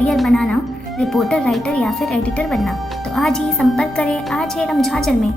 Career बनाना, reporter, writer या फिर editor बनना, तो आज ही संपर्क करें। आज है रमझाझर में।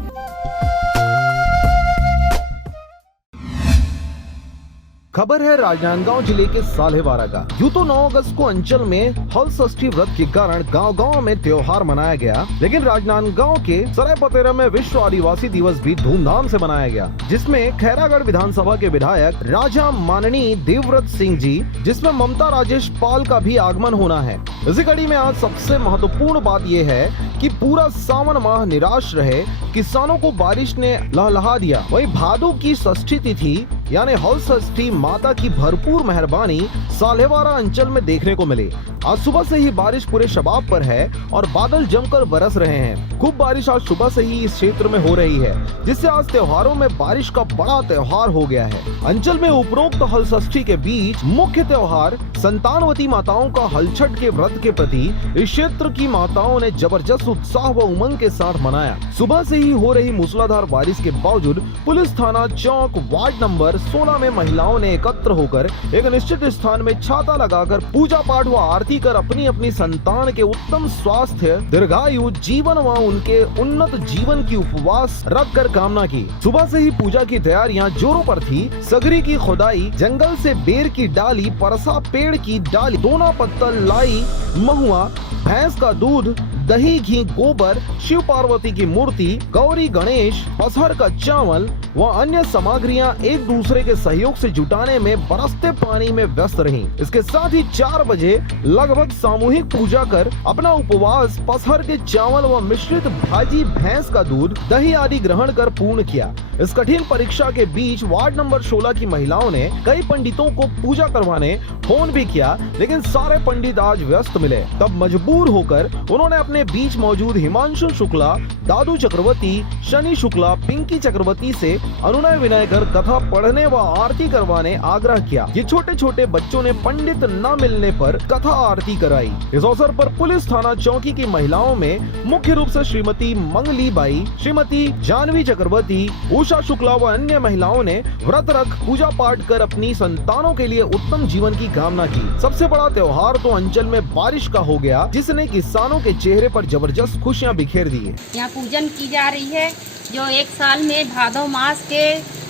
खबर है राजनांदगांव जिले के साल्हेवारा का। यूं तो 9 अगस्त को अंचल में हल षष्ठी व्रत के कारण गांव-गांव में त्योहार मनाया गया, लेकिन राजनांदगांव के सरायपतेरा में विश्व आदिवासी दिवस भी धूमधाम से मनाया गया, जिसमें खैरागढ़ विधानसभा के विधायक राजा माननीय देवव्रत सिंह जी, जिसमें ममता राजेश पाल का भी आगमन होना है। इसी कड़ी में आज सबसे महत्वपूर्ण बात यह है कि पूरा सावन माह निराश रहे किसानों को बारिश ने लहलहा दिया। वहीं भादो की षष्ठी तिथि यानी हल षष्ठी माता की भरपूर मेहरबानी साल्हेवारा अंचल में देखने को मिली। आज सुबह से ही बारिश पूरे शबाब पर है और बादल जमकर बरस रहे हैं। खूब बारिश आज सुबह से ही इस क्षेत्र में हो रही है, जिससे आज त्योहारों में बारिश का बड़ा त्योहार हो गया है। अंचल में उपरोक्त हल षष्ठी के बीच मुख्य त्योहार संतानवती माताओं का हलछठ के व्रत के प्रति इस क्षेत्र की माताओं ने जबरदस्त उत्साह व उमंग के साथ मनाया। सुबह से ही हो रही मूसलाधार बारिश के बावजूद पुलिस थाना चौक वार्ड नंबर 16 में महिलाओं ने एकत्र होकर एक निश्चित स्थान में छाता लगाकर पूजा पाठ व आरती कर अपनी अपनी संतान के उत्तम स्वास्थ्य, दीर्घायु, जीवन व उनके उन्नत जीवन की उपवास रख कर कामना की। सुबह से ही पूजा की तैयारियां जोरों पर थी। सगरी की खुदाई, जंगल से बेर की डाली, परसा पेड़ की डाली, दोना पत्तल, लाई, महुआ, भैंस का दूध, दही, घी, गोबर, शिव पार्वती की मूर्ति, गौरी गणेश, पसहर का चावल व अन्य सामग्रियां एक दूसरे के सहयोग से जुटाने में बरसते पानी में व्यस्त रहीं। इसके साथ ही 4 बजे लगभग सामूहिक पूजा कर अपना उपवास पसहर के चावल व मिश्रित भाजी, भैंस का दूध, दही आदि ग्रहण कर पूर्ण किया। इस कठिन परीक्षा के बीच वार्ड नंबर 16 की महिलाओं ने कई पंडितों को पूजा करवाने फोन भी किया, लेकिन सारे पंडित आज व्यस्त मिले। तब मजबूर होकर उन्होंने अपने बीच मौजूद हिमांशु शुक्ला, दादू चक्रवर्ती, शनि शुक्ला, पिंकी चक्रवर्ती से अनुनय विनय कर कथा पढ़ने व आरती करवाने आग्रह किया। ये छोटे छोटे बच्चों ने पंडित न मिलने पर कथा आरती कराई। इस अवसर पर पुलिस थाना चौकी की महिलाओं में मुख्य रूप से श्रीमती मंगली बाई, श्रीमती जानवी चक्रवर्ती, उषा शुक्ला व अन्य महिलाओं ने व्रत रख पूजा पाठ कर अपनी संतानों के लिए उत्तम जीवन की कामना की। सबसे बड़ा त्योहार तो अंचल में बारिश का हो गया, जिसने किसानों के चेहरे पर जबरदस्त खुशियां बिखेर दी है। यहाँ पूजन की जा रही है जो एक साल में भादो मास के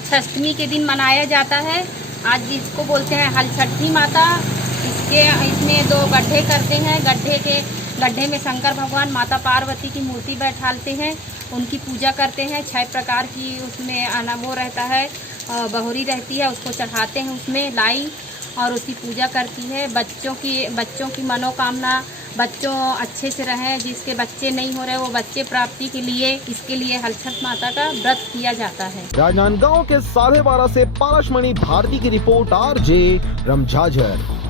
षष्ठी के दिन मनाया जाता है। आज जिसको बोलते हैं हलछठी माता। इसमें 2 गड्ढे करते हैं। गड्ढे में शंकर भगवान, माता पार्वती की मूर्ति बैठाते हैं, उनकी पूजा करते हैं। 6 प्रकार की उसमें वो रहता है, बहुरी रहती है, उसको चढ़ाते हैं उसमें लाई और उसकी पूजा करती है। बच्चों की मनोकामना, बच्चों अच्छे से रहें, जिसके बच्चे नहीं हो रहे वो बच्चे प्राप्ति के लिए, इसके लिए हलछठ माता का व्रत किया जाता है। राजनांदगांव के साल्हेवारा से पारसमणि भारती की रिपोर्ट, RJ रमझाझर।